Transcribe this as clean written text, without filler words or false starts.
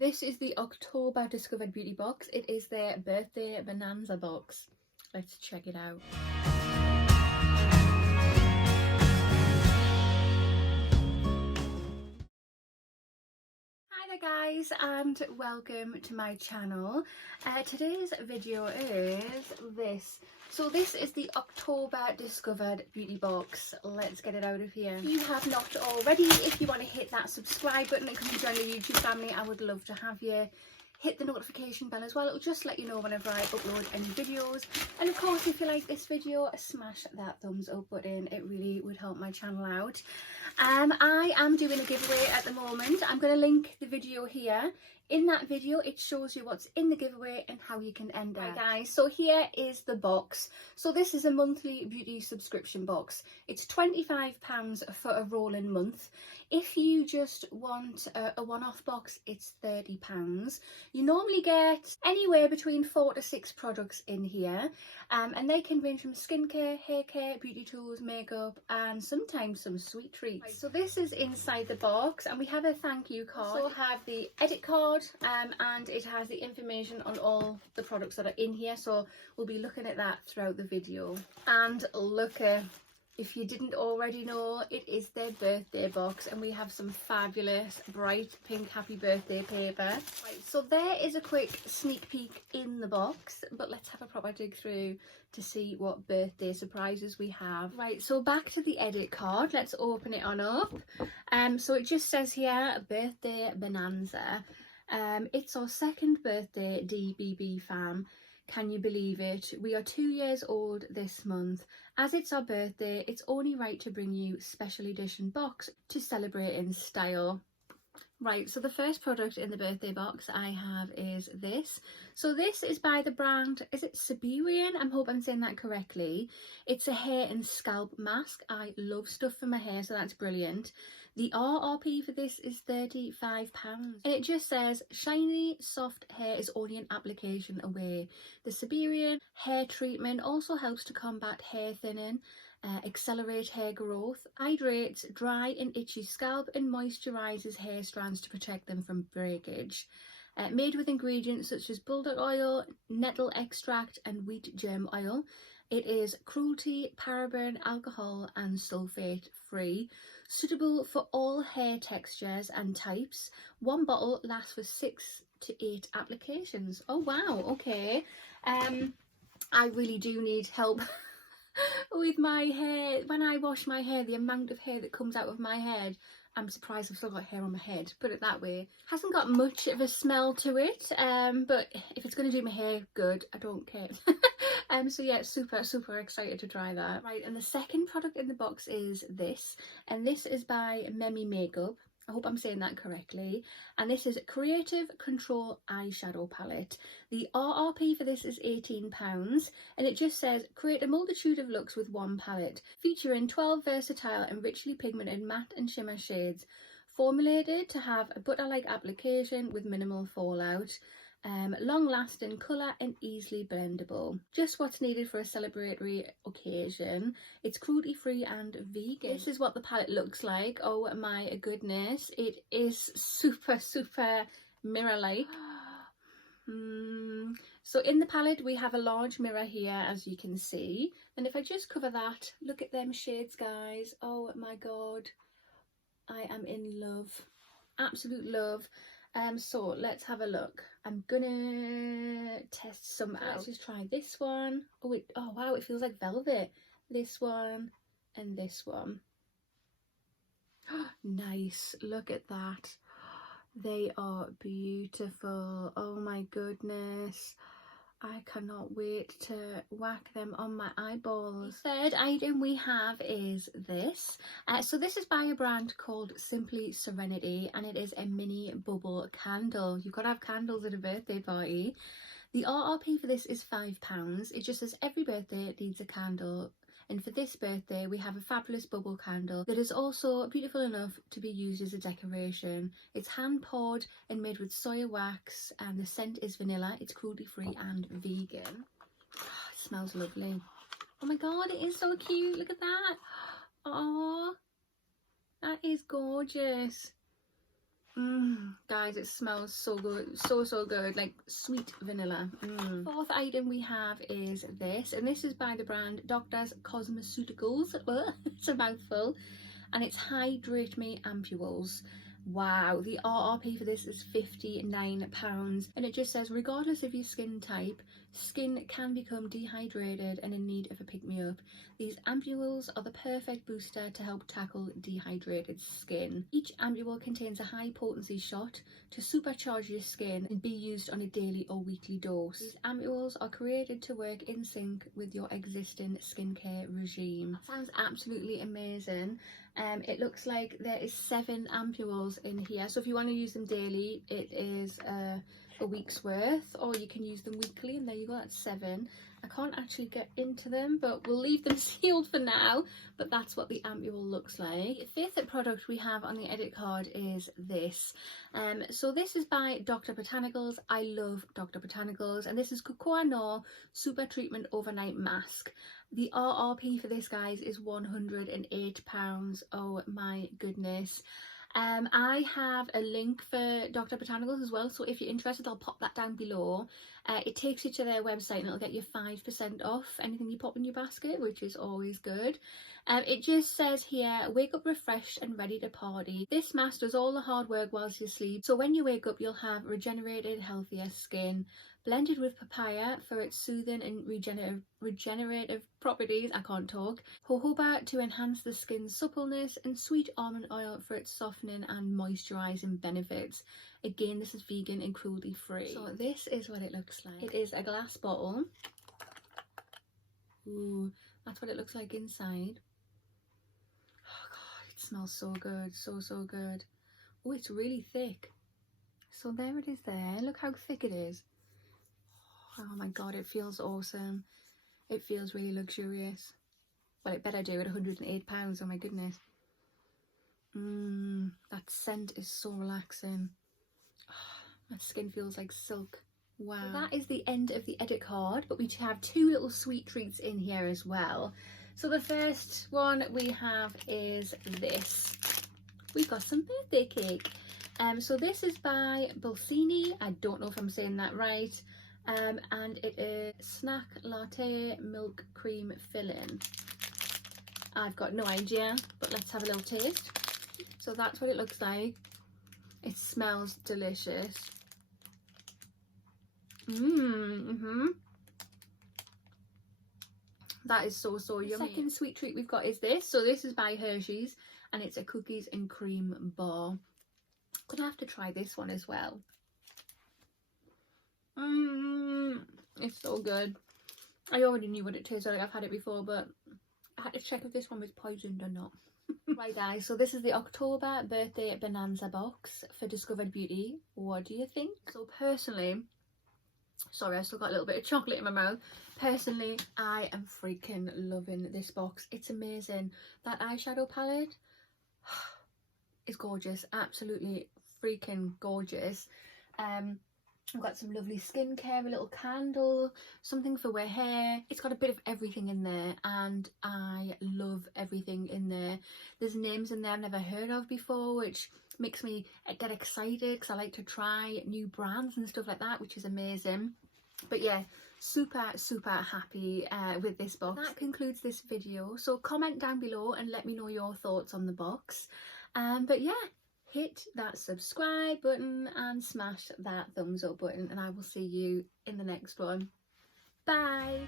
This is the October Discovered Beauty box. It is their birthday Bonanza box. Let's check it out. Hi there guys, and welcome to my channel. Today's video is this. So this is the October Discovered Beauty box. Let's get it out of here. If you have not already, if you want to hit that subscribe button and come and join the YouTube family, I would love to have you. Hit the notification bell as well. It'll just let you know whenever I upload any videos. And of course, if you like this video, smash that thumbs up button. It really would help my channel out. I am doing a giveaway at the moment. I'm going to link the video here. In that video, it shows you what's in the giveaway and how you can enter. Right guys, so here is the box. So this is a monthly beauty subscription box. It's £25 for a rolling month. If you just want a one-off box, it's £30. You normally get anywhere between 4 to 6 products in here, and they can range from skincare, hair care, beauty tools, makeup, and sometimes some sweet treats. Right, so this is inside the box, and we have a thank you card. We also have the edit card, and it has the information on all the products that are in here, so we'll be looking at that throughout the video. And look at, if you didn't already know, it is their birthday box, and we have some fabulous bright pink happy birthday paper. Right, so there is a quick sneak peek in the box, but let's have a proper dig through to see what birthday surprises we have. Right, so back to the edit card. Let's open it on up. So it just says here, birthday Bonanza. It's our 2nd birthday, DBB fam. Can you believe it? We are 2 years old this month. As it's our birthday, it's only right to bring you special edition box to celebrate in style. Right, so the first product in the birthday box I have is this. So this is by the brand, is it Siberian? I hope I'm saying that correctly. It's a hair and scalp mask. I love stuff for my hair, so that's brilliant. The RRP for this is £35. And it just says, shiny, soft hair is only an application away. The Siberian hair treatment also helps to combat hair thinning, accelerate hair growth, hydrates dry and itchy scalp, and moisturises hair strands to protect them from breakage. Made with ingredients such as bulldog oil, nettle extract and wheat germ oil. It is cruelty, paraben, alcohol and sulfate free. Suitable for all hair textures and types. One bottle lasts for 6 to 8 applications. Oh wow, okay. I really do need help with my hair. When I wash my hair, the amount of hair that comes out of my head, I'm surprised I've still got hair on my head, put it that way. Hasn't got much of a smell to it, but if it's going to do my hair good, I don't care. So yeah, super excited to try that. Right, and the second product in the box is this, and this is by Memi makeup. I hope I'm saying that correctly. And this is Creative Control Eyeshadow Palette. The RRP for this is £18, and it just says, create a multitude of looks with one palette, featuring 12 versatile and richly pigmented matte and shimmer shades, formulated to have a butter-like application with minimal fallout. Long-lasting colour and easily blendable. Just what's needed for a celebratory occasion. It's cruelty-free and vegan. This is what the palette looks like. Oh my goodness. It is super mirror-like. So in the palette we have a large mirror here, as you can see. And if I just cover that, look at them shades, guys. Oh my god. I am in love. Absolute love. So let's have a look. I'm gonna test some out. Let's just try this one. Oh wow, it feels like velvet. This one and this one. Nice, look at that. They are beautiful. Oh my goodness. I cannot wait to whack them on my eyeballs. The third item we have is this. So this is by a brand called Simply Serenity, and it is a mini bubble candle. You've got to have candles at a birthday party. The RRP for this is £5. It just says every birthday needs a candle. And for this birthday, we have a fabulous bubble candle that is also beautiful enough to be used as a decoration. It's hand poured and made with soya wax, and the scent is vanilla. It's cruelty-free and vegan. Oh, it smells lovely. Oh my god, it is so cute. Look at that. Oh, that is gorgeous. Guys, it smells so good, so good, like sweet vanilla. Fourth item we have is this, and this is by the brand Doctor's Cosmeceuticals. It's a mouthful, and it's Hydrate Me Ampules. Wow, the RRP for this is £59, and it just says, regardless of your skin type, skin can become dehydrated and in need of a pick-me-up. These ampules are the perfect booster to help tackle dehydrated skin. Each ampule contains a high potency shot to supercharge your skin and be used on a daily or weekly dose. These ampules are created to work in sync with your existing skincare regime. That sounds absolutely amazing. It looks like there is 7 ampules in here, so if you want to use them daily, it is a week's worth, or you can use them weekly, and there you go, that's 7. I can't actually get into them, but we'll leave them sealed for now, but that's what the ampule looks like. The 5th product we have on the edit card is this. So this is by Dr. Botanicals. I love Dr. Botanicals, and this is Cocoa No Super Treatment Overnight Mask. The RRP for this, guys, is £108. Oh my goodness. I have a link for Dr. Botanicals as well, so if you're interested, I'll pop that down below. It takes you to their website and it'll get you 5% off anything you pop in your basket, which is always good. It just says here, wake up refreshed and ready to party. This mask does all the hard work whilst you sleep, so when you wake up you'll have regenerated, healthier skin. Blended with papaya for its soothing and regenerative properties, I can't talk, jojoba to enhance the skin's suppleness, and sweet almond oil for its softening and moisturising benefits. Again, this is vegan and cruelty free. So this is what it looks like. It is a glass bottle. Ooh, that's what it looks like inside. Oh god, it smells so good, so good. Oh, it's really thick. So there it is there. Look how thick it is. Oh my god, it feels awesome. It feels really luxurious. Well, it better do at £108. Oh my goodness. That scent is so relaxing. My skin feels like silk. Wow. So that is the end of the edit card, but we have 2 little sweet treats in here as well. So the first one we have is this. We've got some birthday cake. So this is by Bulsini. I don't know if I'm saying that right. And it is snack latte milk cream filling. I've got no idea, but let's have a little taste. So that's what it looks like. It smells delicious. That is so yummy. The second sweet treat we've got is this. So this is by Hershey's, and it's a cookies and cream bar. Gonna have to try this one as well. It's so good. I already knew what it tastes like. I've had it before, but I had to check if this one was poisoned or not. Right guys, so this is the October birthday Bonanza box for Discovered Beauty. What do you think? So personally, sorry, I still got a little bit of chocolate in my mouth. Personally, I am freaking loving this box. It's amazing. That eyeshadow palette is gorgeous. Absolutely freaking gorgeous. I've got some lovely skincare, a little candle, something for my hair. It's got a bit of everything in there, and I love everything in there. There's names in there I've never heard of before, which makes me get excited because I like to try new brands and stuff like that, which is amazing. But yeah, super happy with this box. That concludes this video, so comment down below and let me know your thoughts on the box. But yeah, hit that subscribe button and smash that thumbs up button, and I will see you in the next one. Bye.